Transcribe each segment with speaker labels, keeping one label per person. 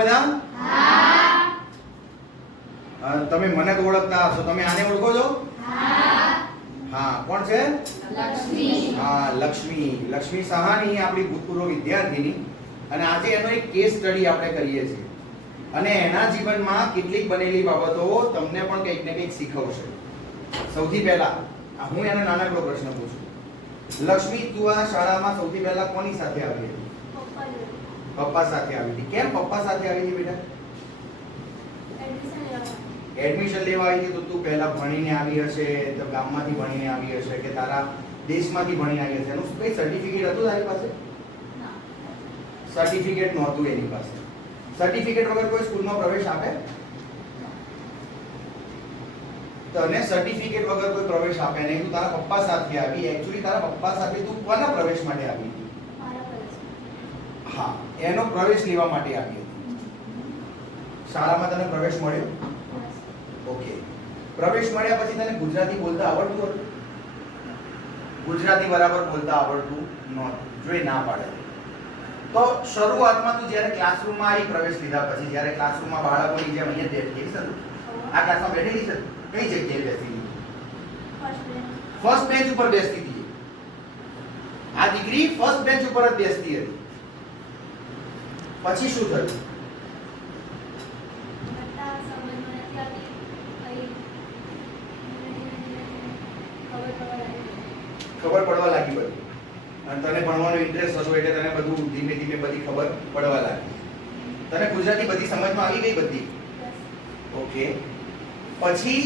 Speaker 1: બધા? તમે મને તો ઓળખતા હશો. તમે આને ઓળખો છો? હા. કોણ છે? હા લક્ષ્મી. લક્ષ્મી સહાની આપણી ભૂતપૂર્વ વિદ્યાર્થીની. અને આજે એનો એક કેસ સ્ટડી આપણે કરીએ છીએ. અને એના જીવનમાં કેટલીક બનેલી બાબતો તમને પણ કંઈક ને કંઈક શીખવશે. સૌથી પહેલા હું એને નાનકડો પ્રશ્ન પૂછું. લક્ષ્મી તું આ શાળામાં સૌથી પહેલા કોની સાથે આવી પપ્પા સાથે આવી હતી. કેમ પપ્પા સાથે આવી હતી બેટા? એડમિશન લેવા આવી હતી તો તું પહેલા ભણીને આવી હશે તો ગામમાંથી ભણીને આવી હશે કે તારા દેશમાંથી ભણીને આવી હશે? એનું કઈ સર્ટિફિકેટ હતું તારી પાસે? સર્ટિફિકેટ નહોતું એની પાસે. સર્ટિફિકેટ વગર કોઈ સ્કૂલમાં પ્રવેશ આપે? તને સર્ટિફિકેટ વગર કોઈ પ્રવેશ આપે નહીં. તું તારા પપ્પા સાથે આવી. એકચ્યુઅલી તારા પપ્પા સાથે તું કોના પ્રવેશ માટે આવી હતી? હા. એનો પ્રવેશ લેવા માટે આવી હતી. શાળામાં તને પ્રવેશ મળ્યો? ઓકે પ્રવેશ મળ્યા પછી તને ગુજરાતી બોલતા આવડતું હતું? ગુજરાતી બરાબર બોલતા આવડતું નહોતું જો એ ના પાડે. તો શરૂઆતમાં તું જ્યારે ક્લાસરૂમમાં આવી પ્રવેશ લીધા પછી જ્યારે ક્લાસરૂમમાં બાળકોની જેમ અહીંયા બેઠી છે તું આ ક્લાસમાં બેઠેલી છે? કઈ જગ્યાએ બેસી ફર્સ્ટ બેન્ચ ઉપર બેસતી હતી આ દીકરી ફર્સ્ટ બેન્ચ ઉપર જ બેસતી હતી. પછી શું થયું? ખબર પડવા લાગી બધી અને તને ભણવાનો ઇન્ટરેસ્ટ હતો એટલે તને બધું ધીમે ધીમે બધી ખબર પડવા લાગી. તને ગુજરાતી બધી સમજમાં આવી ગઈ બધી? ઓકે પછી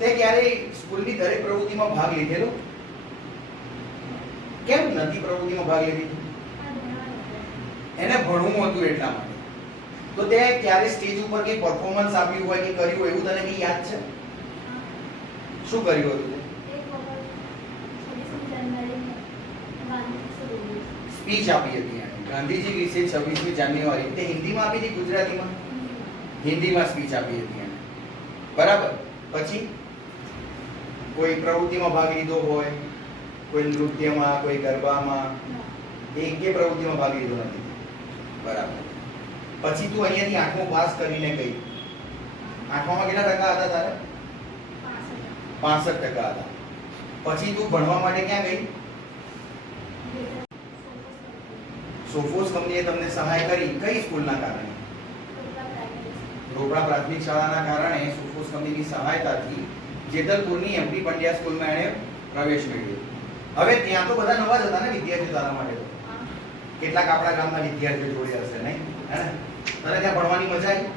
Speaker 1: તે ક્યારે સ્કૂલની દરેક પ્રવૃત્તિમાં ભાગ લીધેલો? કેમ નથી પ્રવૃત્તિમાં ભાગ લીધી એને ભણવું હતું એટલા માટે. તો તે ક્યારે સ્ટેજ ઉપર કઈ પરફોર્મન્સ આપ્યું હોય કે કર્યું એવું તને કઈ યાદ છે? શું કર્યું હતું સ્પીચ આપી હતી. ગાંધીજી વિશે છવ્વીસમી જાન્યુઆરી. તે હિન્દીમાં આપી હતી ગુજરાતીમાં? હિન્દીમાં. સ્પીચ આપી હતી બરાબર? પછી? કોઈ પ્રવૃત્તિમાં ભાગ લીધો હોય કોઈ નૃત્યમાં કોઈ ગરબામાં? એક કે પ્રવૃત્તિમાં ભાગ લીધો નથી? બરાબર. પછી તું અહીંયાથી આઠમું પાસ કરીને ગઈ. આઠમામાં કેટલા ટકા હતા તારે? પાસઠ ટકા હતા. પછી તું ભણવા માટે ક્યાં ગઈ? સોફોસ કંપનીએ તમને સહાય કરી. કઈ સ્કૂલના કારણે? રોપડા પ્રાથમિક શાળાના કારણે સોફોસ કંપનીની સહાયતાથી જેતલપુરની એમપી પંડ્યા સ્કૂલમાં એણે પ્રવેશ મેળવ્યો. હવે ત્યાં તો બધા નવા જ હતા ને વિદ્યાર્થીઓ તારા માટે. કેટલાક આપણા ગામના વિદ્યાર્થીઓ જોડે હશે, નહીં? હે તને ત્યાં ભણવાની મજા આવી?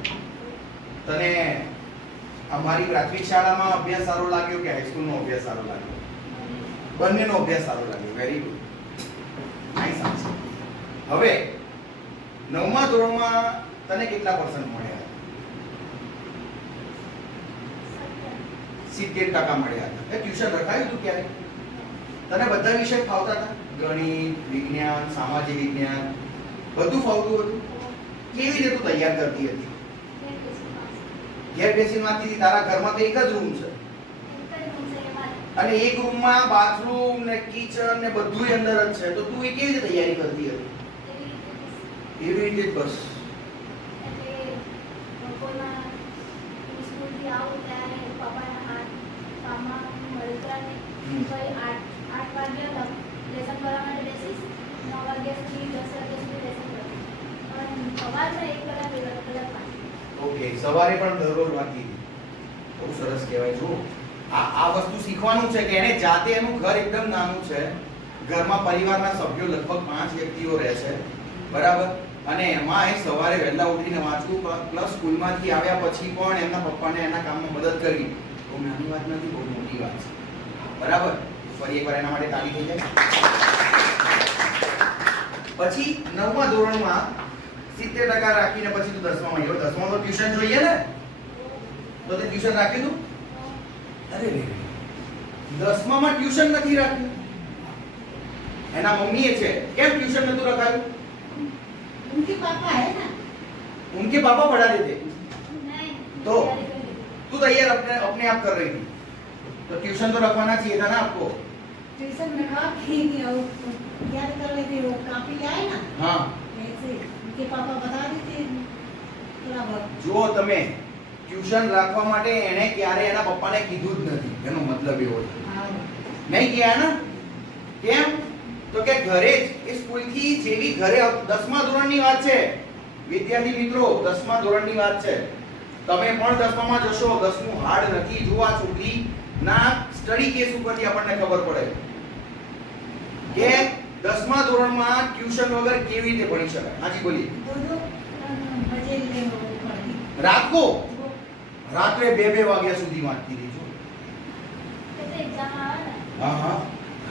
Speaker 1: તને અમારી પ્રાથમિક શાળામાં અભ્યાસ સારો લાગ્યો કે હાઈસ્કૂલનો અભ્યાસ સારો લાગ્યો? બંનેનો અભ્યાસ સારો લાગ્યો. વેરી ગુડ નાઈસ આન્સર હવે, નવમા ધોરણમાં તને કેટલા પર્સન્ટ મળ્યા? સિત્તેર ટકા મળ્યા હતા. એ ટ્યુશન રખાયું હતું ક્યારે? તને બધા વિષય ફાવતા હતા? ગણિત, વિજ્ઞાન, સામાજિક વિજ્ઞાન, બધું ફાવતું હતું. કેવી રીતે તું તૈયાર કરતી હતી? ઘેર વાંચતી તારા ઘરમાં તો એક જ રૂમ છે. અને એક રૂમમાં બાથરૂમ ને કિચન ને બધું અંદર જ છે. તો તું એ કેવી રીતે તૈયારી કરતી હતી? એવી રીતે બસ. હમ. ઓકે, સવારે પણ દરરોજ વાંચી બહુ સરસ કહેવાય. જો આ આ વસ્તુ શીખવાનું છે કે એને જાતે એનું ઘર એકદમ નાનું છે. ઘરમાં પરિવારના સભ્યો લગભગ પાંચ વ્યક્તિઓ રહે છે. બરાબર? અને એમાં એ સવારે વહેલા ઉઠીને વાંચવું પ્લસ સ્કૂલમાંથી આવ્યા પછી પણ એમના પપ્પાને એના કામમાં મદદ કરવી. બહુ નાની વાત નથી, બહુ મોટી વાત છે. બરાબર? ફરી એકવાર એના માટે તાળી થઈ જાય. પછી નવમા ધોરણમાં સિત્તેર ટકા રાખીને પછી તું દસમામાં ગયો દસમામાં તો ટ્યુશન જોઈએ ને તો તે ટ્યુશન રાખ્યું તું અરે રે દસમામાં ટ્યુશન નથી રાખ્યું એના મમ્મીએ છે કેમ ટ્યુશન નતું રખાયું
Speaker 2: उनके पापा है ना
Speaker 1: उनके पापा पढ़ा देते तो? तू तैयार अपने अपने आप कर रही थी तो ट्यूशन तो रखवाना चाहिए था ना आपको
Speaker 2: ट्यूशन में कहा कि वो याद कर लेते वो कापी लाए ना
Speaker 1: हाँ
Speaker 2: ऐसे કે પાપા બતા દીધી બરાબર.
Speaker 1: જો તમે ટ્યુશન રાખવા માટે એને ક્યારે એના પપ્પાને કીધું જ નથી. એનો મતલબ એવો છે. નહીં ગયા ને? કેમ? તો કે ઘરે જ એ સ્કૂલથી જેવી ઘરે દસમા ધોરણની વાત છે. વિદ્યાર્થી મિત્રો દસમા ધોરણની વાત છે. તમે પણ દસમામાં જશો. દસમું હાર્ડ નથી. જો આ છોકરી ના સ્ટડી કેસ ઉપરથી આપણને ખબર પડે. કે દસમા ધોરણમાં ટ્યુશન વગર કેવી રીતે ભણી શકાય? હાજી બોલી
Speaker 2: બધું, અ, બજેટ લેવો પડે.
Speaker 1: રાતકો રાત્રે બે બે વાગ્યા સુધી વાંચતી રહી છું
Speaker 3: એટલે exam આવે ને
Speaker 1: હા. હા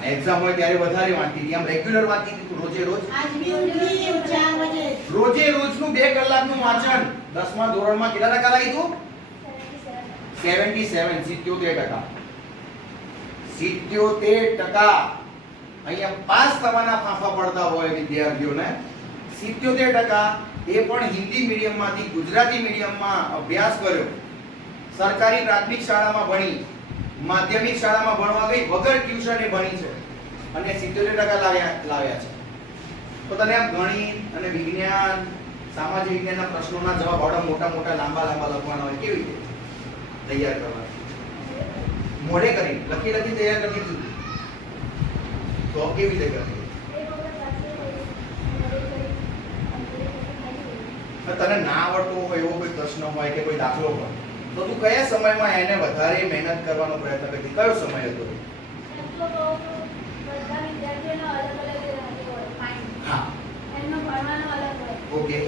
Speaker 1: એક્ઝામ હોય ત્યારે વધારે વાંચતી હતી આમ રેગ્યુલર વાંચતી હતી રોજે રોજ. રોજે રોજનું બે કલાકનું વાંચન. દસમા ધોરણમાં કેટલા ટકા લાગી તું સેવન્ટી સેવન સિત્યોતેર ટકા. સિત્યોતેર ટકા. અહીંયા પાસ થવાના ફાંફા પડતા હોય વિદ્યાર્થીઓને સિત્યોતેર ટકા એ પણ હિન્દી મીડિયમમાંથી ગુજરાતી મીડિયમમાં અભ્યાસ કર્યો. સરકારી પ્રાથમિક શાળામાં ભણી, માધ્યમિક શાળામાં ભણવા ગઈ, વગર ટ્યુશને ભણી છે અને સિત્યોતેર ટકા લાવ્યા લાવ્યા છે. તો તને આમ ગણિત અને વિજ્ઞાન, સામાજિક વિજ્ઞાનના પ્રશ્નોના જવાબ આવડા મોટા મોટા લાંબા લાંબા લખવાના હોય કેવી રીતે? તૈયાર કરવા મોઢે કરી લખી લખી તૈયાર કરી દીધું તો કેવી રીતે કરી
Speaker 3: કરી, કરી.
Speaker 1: તને ના આવડતો હોય એવો કોઈ પ્રશ્ન હોય કે કોઈ દાખલો હોય તો તું કયા સમયમાં એને વધારે મહેનત કરવાનો પ્રયત્ન કરતી કયો સમય હતો એ?
Speaker 3: એમ તો કહું તો બધા વિદ્યાર્થીઓનો અલગ અલગ એ હોય, mind.
Speaker 1: હા
Speaker 3: એમનો ભણવાનો અલગ હોય.
Speaker 1: ઓકે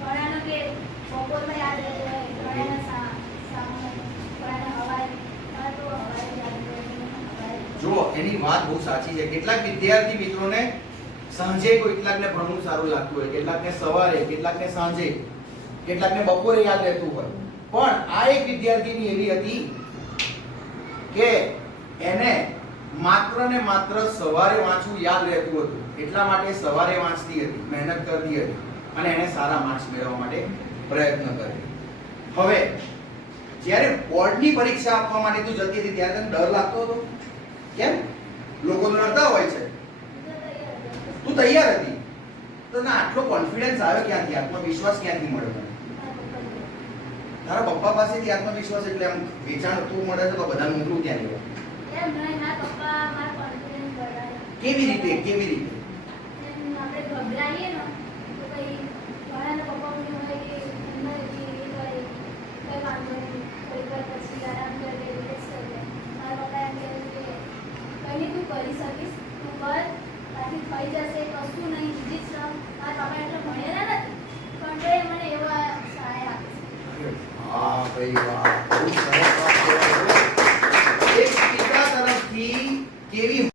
Speaker 3: ઘણાનો કે બપોરમાં યાદ રહેતું હોય, ઘણાને સા- સાંજે, ઘણાને હવારે. ઘણા તો હવારે યાદ રહે, હવારે.
Speaker 1: જો એની વાત બહુ સાચી છે. કેટલાક વિદ્યાર્થી મિત્રોને સાંજે કેટલાકને ભણવું સારું લાગતું હોય, કેટલાકને સવારે, કેટલાકને સાંજે, કેટલાકને બપોરે યાદ રહેતું હોય. પણ આ એક વિદ્યાર્થીની એવી હતી કે એને માત્ર ને માત્ર સવારે વાંચવું યાદ રહેતું હતું. એટલા માટે સવારે વાંચતી હતી, મહેનત કરતી હતી અને એને સારા માર્ક્સ મેળવવા માટે પ્રયત્ન કર્યો. હવે, જ્યારે બોર્ડની પરીક્ષા આપવા માટે તું જતી હતી ત્યારે તને ડર લાગતો હતો? કેમ? લોકો તો ડરતા હોય છે.
Speaker 3: તો તૈયાર હતી.
Speaker 1: તને આટલો કોન્ફિડન્સ આવ્યો ક્યાંથી? આત્મવિશ્વાસ ક્યાંથી મળ્યો તારા
Speaker 3: પપ્પા
Speaker 1: પાસેથી આત્મવિશ્વાસ એટલે આમ વેચાણ તું મળે તો બધાનું મોકલું ક્યાં લેવા. કેવી રીતે કેવી રીતે
Speaker 3: એમ આપણે ગભરાઈએ ને તો કઈ ઘણાના પપ્પા મમ્મી હોય કે એમને જે એ કરે કઈ વાંધો નહીં થોડીક વાર પછી આરામ કરે રિલેક્સ કરે મારા પપ્પા એમ કહે કે કંઈ નહીં તું કરી શકીશ તું કર તાથી થઈ જશે, કશું નહીં, બીજી જ રમ મારા પપ્પા એટલે ભણેલા નથી. પણ મને એવા સહાય આપે છે.